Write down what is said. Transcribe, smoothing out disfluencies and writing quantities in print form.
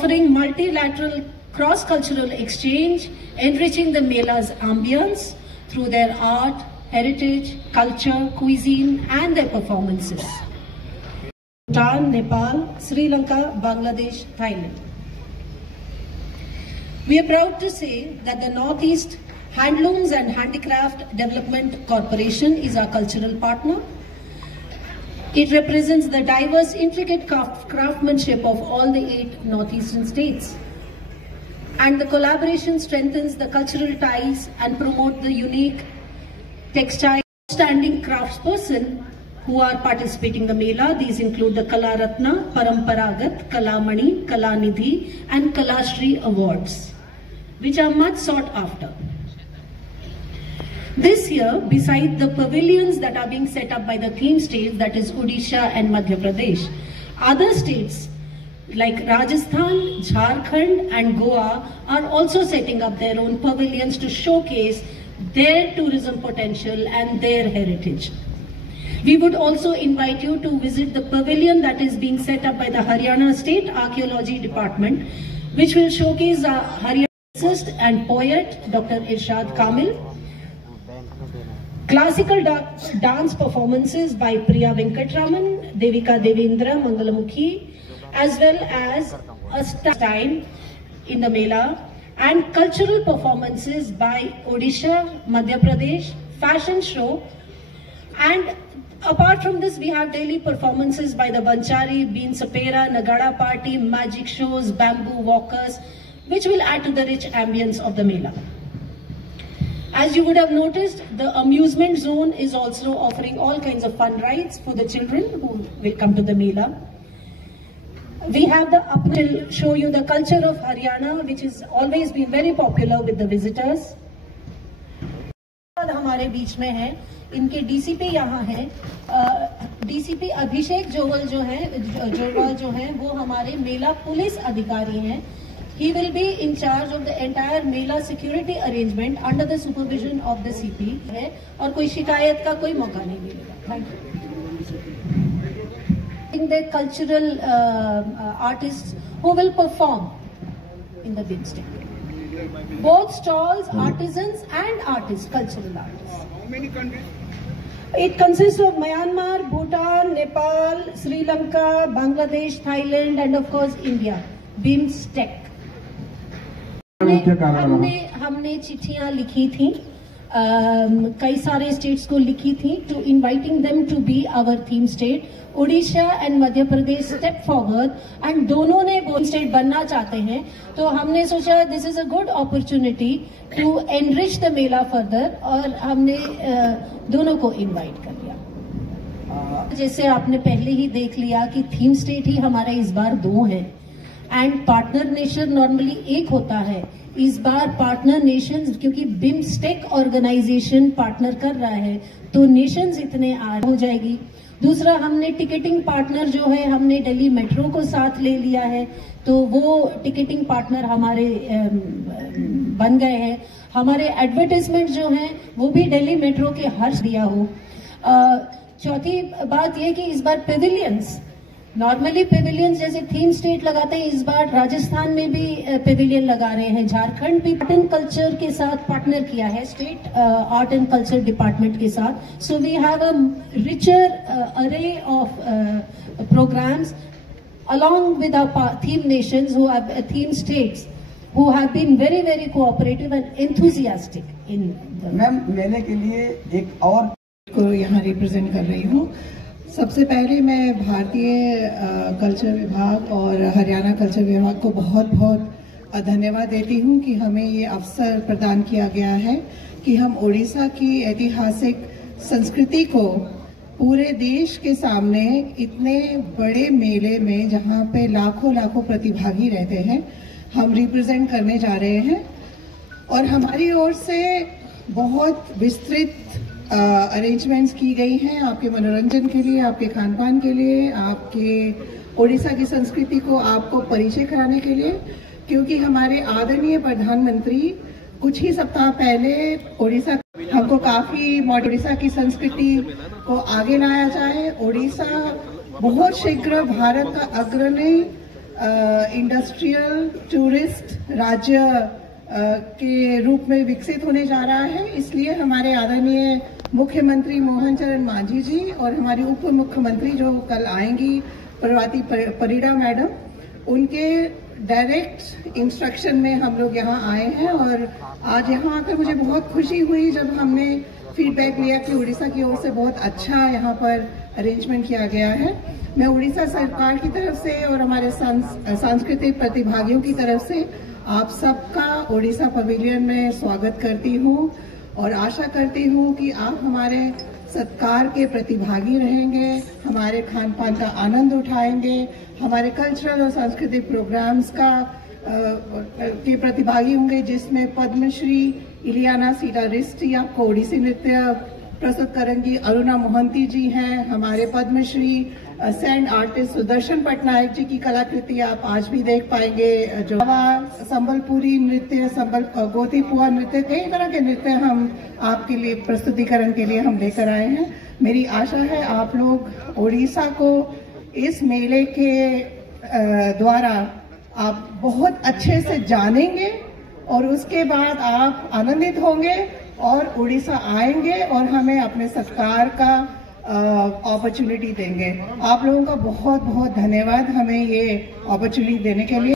offering multilateral cross-cultural exchange, enriching the Mela's ambience through their art, heritage, culture, cuisine and their performances. Bhutan, Nepal, Sri Lanka, Bangladesh, Thailand. We are proud to say that the Northeast Handlooms and Handicraft Development Corporation is our cultural partner. It represents the diverse, intricate craftsmanship of all the 8 northeastern states. And the collaboration strengthens the cultural ties and promote the unique textile outstanding craftsperson who are participating in the Mela. These include the Kala Ratna, Paramparagat, Kalamani, Kalanidhi and Kalashri awards, which are much sought after. This year, beside the pavilions that are being set up by the theme states, that is Odisha and Madhya Pradesh, other states like Rajasthan, Jharkhand and Goa are also setting up their own pavilions to showcase their tourism potential and their heritage. We would also invite you to visit the pavilion that is being set up by the Haryana State Archaeology Department, which will showcase our Haryana and poet Dr. Irshad Kamil, classical dance performances by Priya Venkatraman, Devika Devendra Mangalamukhi, as well as a time in the Mela, and cultural performances by Odisha, Madhya Pradesh, fashion show, and apart from this we have daily performances by the Banchari, Been Sapera, Nagada party, magic shows, bamboo walkers, which will add to the rich ambience of the Mela. As you would have noticed, the amusement zone is also offering all kinds of fun rides for the children who will come to the Mela. We have the will show you the culture of Haryana, which has always been very popular with the visitors. हमारे बीच में है, इनके DCP यहाँ हैं, DCP अभिषेक जोवल जो हैं वो हमारे मेला पुलिस अधिकारी हैं. He will be in charge of the entire Mela security arrangement under the supervision of the CP है, और कोई शिकायत का कोई मौका नहीं मिलेगा. Thank you. The cultural artists who will perform in the BIMSTEC. Both stalls, artisans and artists, cultural artists. How many countries? It consists of Myanmar, Bhutan, Nepal, Sri Lanka, Bangladesh, Thailand and of course India. BIMSTEC. हमने चिट्ठियां लिखी थी, कई सारे states को लिखी थी to inviting them to be our theme state. Odisha and Madhya Pradesh step forward and दोनों ने वो स्टेट बनना चाहते हैं, तो हमने सोचा this is a good opportunity to enrich the mela further, और हमने दोनों को इनवाइट कर लिया. जैसे आपने पहले ही देख लिया कि थीम स्टेट ही हमारा इस बार 2 हैं एंड पार्टनर नेशन नॉर्मली 1 होता है. इस बार पार्टनर नेशंस, क्योंकि बिम्स्टेक ऑर्गेनाइजेशन पार्टनर कर रहा है तो नेशंस इतने हो जाएगी. दूसरा, हमने टिकटिंग पार्टनर जो है हमने दिल्ली मेट्रो को साथ ले लिया है, तो वो टिकटिंग पार्टनर हमारे बन गए हैं. हमारे एडवर्टाइजमेंट जो हैं वो भी दिल्ली मेट्रो के हर दिया हो. चौथी बात ये कि इस बार पेविलियंस, नॉर्मली पेविलियंस जैसे थीम स्टेट लगाते हैं, इस बार राजस्थान में भी पेविलियन लगा रहे हैं. झारखंड भी आर्ट एंड कल्चर के साथ पार्टनर किया है, state art and culture department के साथ. So we have a richer array of programmes along with our theme nations who have theme states who have been very very cooperative and enthusiastic in the. Ma'am, मेले के लिए एक और को यहाँ represent कर रही हूँ. सबसे पहले मैं भारतीय कल्चर विभाग और हरियाणा कल्चर विभाग को बहुत बहुत धन्यवाद देती हूँ कि हमें ये अवसर प्रदान किया गया है कि हम उड़ीसा की ऐतिहासिक संस्कृति को पूरे देश के सामने इतने बड़े मेले में, जहाँ पे लाखों लाखों प्रतिभागी रहते हैं, हम रिप्रेजेंट करने जा रहे हैं. और हमारी ओर से बहुत विस्तृत अरेंजमेंट्स की गई हैं आपके मनोरंजन के लिए, आपके खान पान के लिए, आपके उड़ीसा की संस्कृति को आपको परिचय कराने के लिए. क्योंकि हमारे आदरणीय प्रधानमंत्री कुछ ही सप्ताह पहले उड़ीसा, हमको काफी उड़ीसा की संस्कृति को आगे लाया जाए. उड़ीसा बहुत शीघ्र भारत का अग्रणी इंडस्ट्रियल टूरिस्ट राज्य के रूप में विकसित होने जा रहा है। इसलिए हमारे आदरणीय मुख्यमंत्री मोहन चरण मांझी जी और हमारी उप मुख्यमंत्री जो कल आएंगी प्रभाती परिड़ा मैडम, उनके डायरेक्ट इंस्ट्रक्शन में हम लोग यहाँ आए हैं। और आज यहाँ आकर मुझे बहुत खुशी हुई जब हमने फीडबैक लिया कि उड़ीसा की ओर से बहुत अच्छा यहाँ पर अरेंजमेंट किया गया है। मैं उड़ीसा सरकार की तरफ से और हमारे सांस्कृतिक प्रतिभागियों की तरफ से आप सबका उड़ीसा पवेलियन में स्वागत करती हूँ और आशा करती हूँ कि आप हमारे सत्कार के प्रतिभागी रहेंगे, हमारे खान पान का आनंद उठाएंगे, हमारे कल्चरल और सांस्कृतिक प्रोग्राम्स का के प्रतिभागी होंगे, जिसमें पद्मश्री इलियाना सीटारिस्टी आपको ओडिसी नृत्य प्रस्तुत करेंगी, अरुणा मोहंती जी हैं, हमारे पद्मश्री सैंड आर्टिस्ट सुदर्शन पटनायक जी की कलाकृति आप आज भी देख पाएंगे। जो संबलपुरी नृत्य, गोतीपुआ नृत्य, कई तरह के नृत्य हम आपके लिए प्रस्तुतिकरण के लिए हम लेकर आए हैं। मेरी आशा है आप लोग उड़ीसा को इस मेले के द्वारा आप बहुत अच्छे से जानेंगे और उसके बाद आप आनंदित होंगे और उड़ीसा आएंगे और हमें अपने सत्कार का अपॉर्चुनिटी देंगे। आप लोगों का बहुत बहुत धन्यवाद हमें ये अपॉर्चुनिटी देने के लिए।